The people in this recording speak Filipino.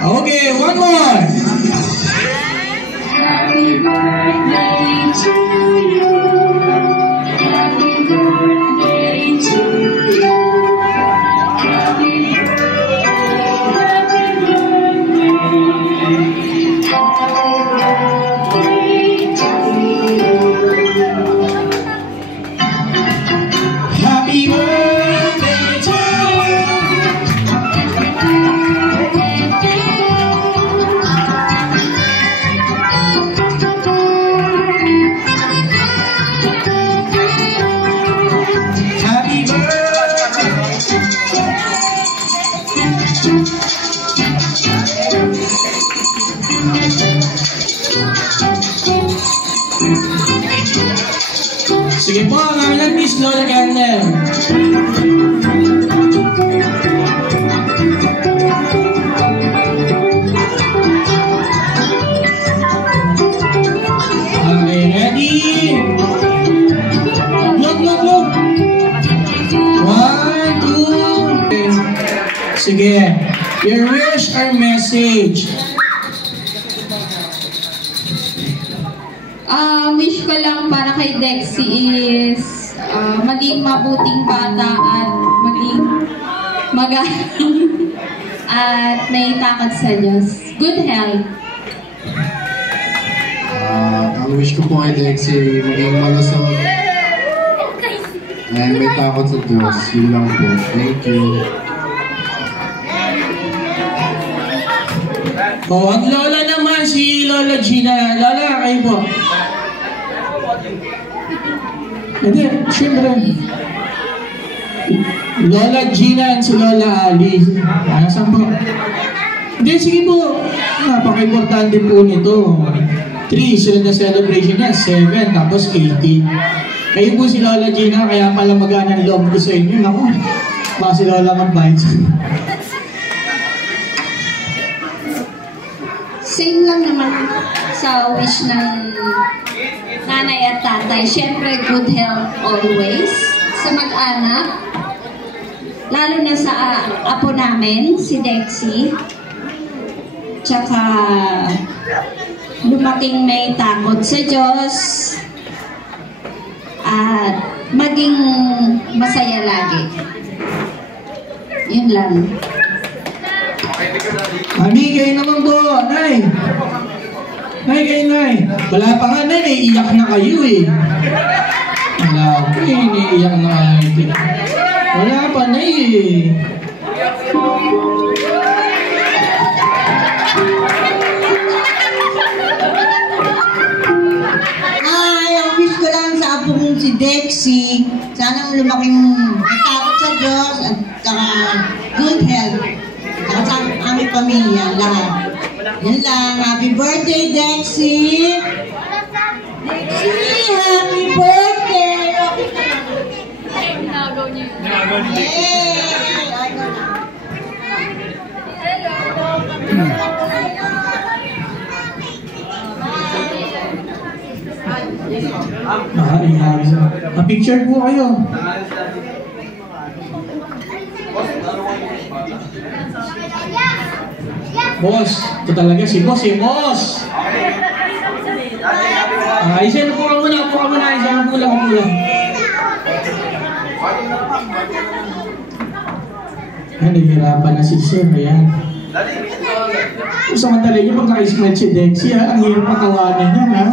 Okay, one more. Happy birthday to you. Happy birthday to you. Happy birthday, happy birthday. Happy birthday to you. Happy Sige po, kami lang Miss Lola Candle. Okay, ready? Look. 1, 2. Sige. Your wish or message? Wish ko lang para kay Dexy is maging mabuting bata at maging magaling at may takot sa Diyos. Good health. Ang wish ko po kay Dexy, maging malusog and may takot sa Diyos. Yun lang po. Thank you. Oh, ang lola naman, si Lola Gina. Lola, kayo po. Hindi, siyempre. Lola Gina and si Lola Ali. Saan po? Hindi, sige po. Napaka-importante po nito. 3, sunod na celebration niya. 7, tapos 18. Kayo po si Lola Gina, kaya pala magana ng loob ko sa inyo. Naku, baka si Lola mag-bite. Same lang naman sa wish ng nanay at tatay. Siyempre, good health always sa mag-anak. Lalo na sa apo namin, si Dexy. Tsaka lumaking may takot sa Diyos. At maging masaya lagi. Yun lang. Mami, kayo naman po, Nay. Nay, kayo, Nay. Wala pa nga, Nay. Iiyak na kayo, eh. Wala pa, eh. Iiyak na kayo. Wala pa, Nay, eh. Ang wish ko lang sa apo kong si Dexy, sanang lumaking takot sa Diyos at good health. At sa aming pamilya, lahat. Yan lang. Happy birthday, Dexy! Dexy, happy birthday! Yay! Picture po kayo. Boss, ito talaga si Boss, Boss! Isa na po ka muna, isa na po lang. Nahihirapan na si Sir, ayan. Kung samantala niyo, pag naka-smile si Dexy, ang hirap patawanan niya, ha?